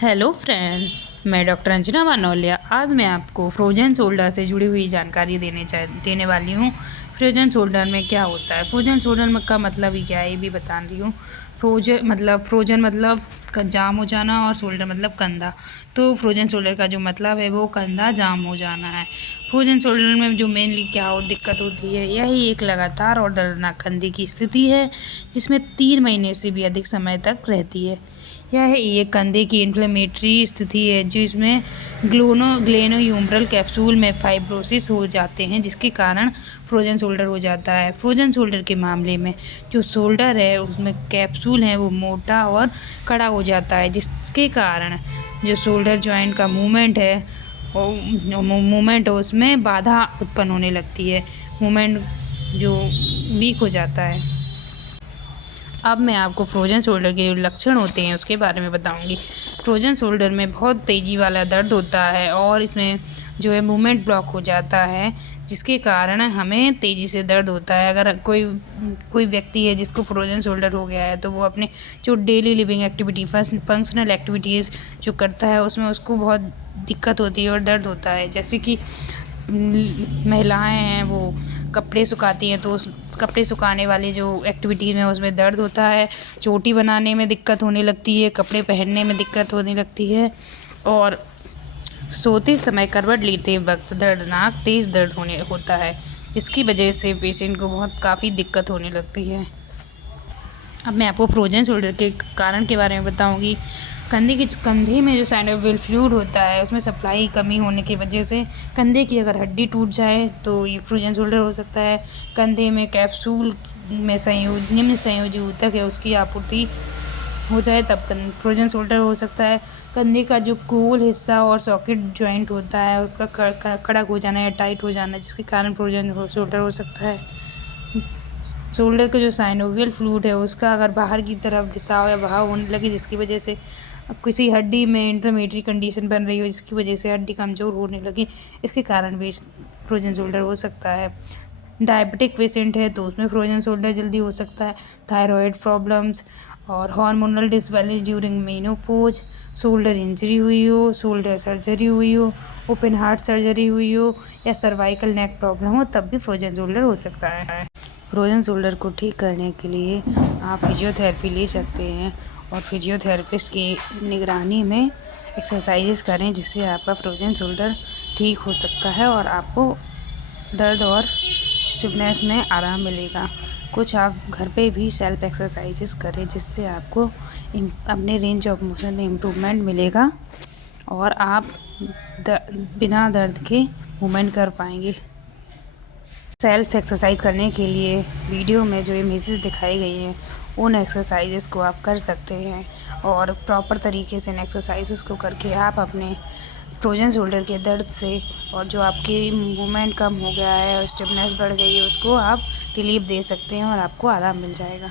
Hello friend, मैं doctor Anjana वानोलिया। आज मैं आपको फ्रोजन शोल्डर से जुड़ी हुई जानकारी देने वाली हूँ। फ्रोजन शोल्डर में क्या होता है, फ्रोजन शोल्डर में का मतलब ही क्या है ये भी बता रही हूँ। फ्रोजन मतलब जाम हो जाना और शोल्डर मतलब कंधा। तो फ्रोजन शोल्डर का जो मतलब है वो कंधा जाम हो जाना है। फ्रोजन शोल्डर में जो मेनली क्या दिक्कत होती है, यही एक लगातार और दर्दनाक कंधे की स्थिति है जिसमें 3 महीने से भी अधिक समय तक रहती है। यह एक कंधे की इन्फ्लेमेटरी स्थिति है जिसमें ग्लेनोह्यूमरल कैप्सूल में फाइब्रोसिस हो जाते हैं, जिसके कारण फ्रोजन शोल्डर हो जाता है। फ्रोजन शोल्डर के मामले में जो शोल्डर है उसमें कैप्सूल है वो मोटा और कड़ा हो जाता है, जिसके कारण जो शोल्डर जॉइंट का मूवमेंट है उसमें बाधा उत्पन्न होने लगती है। मूवमेंट जो वीक हो जाता है। अब मैं आपको फ्रोजन शोल्डर के जो लक्षण होते हैं उसके बारे में बताऊंगी। फ्रोजन शोल्डर में बहुत तेज़ी वाला दर्द होता है और इसमें जो है मूवमेंट ब्लॉक हो जाता है, जिसके कारण हमें तेज़ी से दर्द होता है। अगर कोई व्यक्ति है जिसको फ्रोजन शोल्डर हो गया है तो वो अपने जो daily living activity functional activities जो करता है उसमें उसको बहुत दिक्कत होती है और दर्द होता है। जैसे कि महिलाएं हैं वो कपड़े सुखाती हैं तो उस कपड़े सुखाने वाली जो एक्टिविटीज़ में उसमें दर्द होता है। चोटी बनाने में दिक्कत होने लगती है, कपड़े पहनने में दिक्कत होने लगती है और सोते समय करवट लेते वक्त दर्दनाक तेज़ दर्द होता है, जिसकी वजह से पेशेंट को काफ़ी दिक्कत होने लगती है। अब मैं आपको फ्रोजन शोल्डर के कारण के बारे में बताऊंगी। कंधे में जो साइनोवियल फ्लूइड होता है उसमें सप्लाई कमी होने की वजह से कंधे की अगर हड्डी टूट जाए तो ये फ्रोजन शोल्डर हो सकता है। कंधे में कैप्सूल में निम्न संयोजी ऊतक है उसकी आपूर्ति हो जाए तब फ्रोजन शोल्डर हो सकता है। कंधे का जो गोल हिस्सा और सॉकेट जॉइंट होता है उसका कड़क हो जाना या टाइट हो जाना, जिसके कारण फ्रोजन शोल्डर हो सकता है। शोल्डर का जो साइनोवियल फ्लूइड है उसका अगर बाहर की तरफ रिसाव या बहाव होने लगे, जिसकी वजह से किसी हड्डी में इंफ्लेमेटरी कंडीशन बन रही हो, जिसकी वजह से हड्डी कमज़ोर होने लगी, इसके कारण भी फ्रोजन शोल्डर हो सकता है। डायबिटिक पेशेंट है तो उसमें फ्रोजन शोल्डर जल्दी हो सकता है। थायराइड प्रॉब्लम्स और hormonal disbalance during menopause, shoulder injury हुई हो, शोल्डर सर्जरी हुई हो, ओपन हार्ट सर्जरी हुई हो या सर्वाइकल नेक प्रॉब्लम हो, तब भी फ्रोजन शोल्डर हो सकता है। फ्रोजन शोल्डर को ठीक करने के लिए आप फिजियोथेरेपी ले सकते हैं और फिजियोथेरेपिस्ट की निगरानी में एक्सरसाइजेस करें, जिससे आपका फ्रोजन शोल्डर ठीक हो सकता है और आपको दर्द और स्टिफनेस में आराम मिलेगा। कुछ आप घर पे भी सेल्फ एक्सरसाइजेस करें, जिससे आपको अपने रेंज ऑफ मोशन में इम्प्रूवमेंट मिलेगा और आप बिना दर्द के मूवमेंट कर पाएंगे। सेल्फ एक्सरसाइज करने के लिए वीडियो में जो इमेजेस दिखाई गई हैं उन एक्सरसाइजेस को आप कर सकते हैं और प्रॉपर तरीके से इन एक्सरसाइजेस को करके आप अपने फ्रोजन शोल्डर के दर्द से और जो आपकी मूवमेंट कम हो गया है और स्टिफनेस बढ़ गई है उसको आप रिलीफ दे सकते हैं और आपको आराम मिल जाएगा।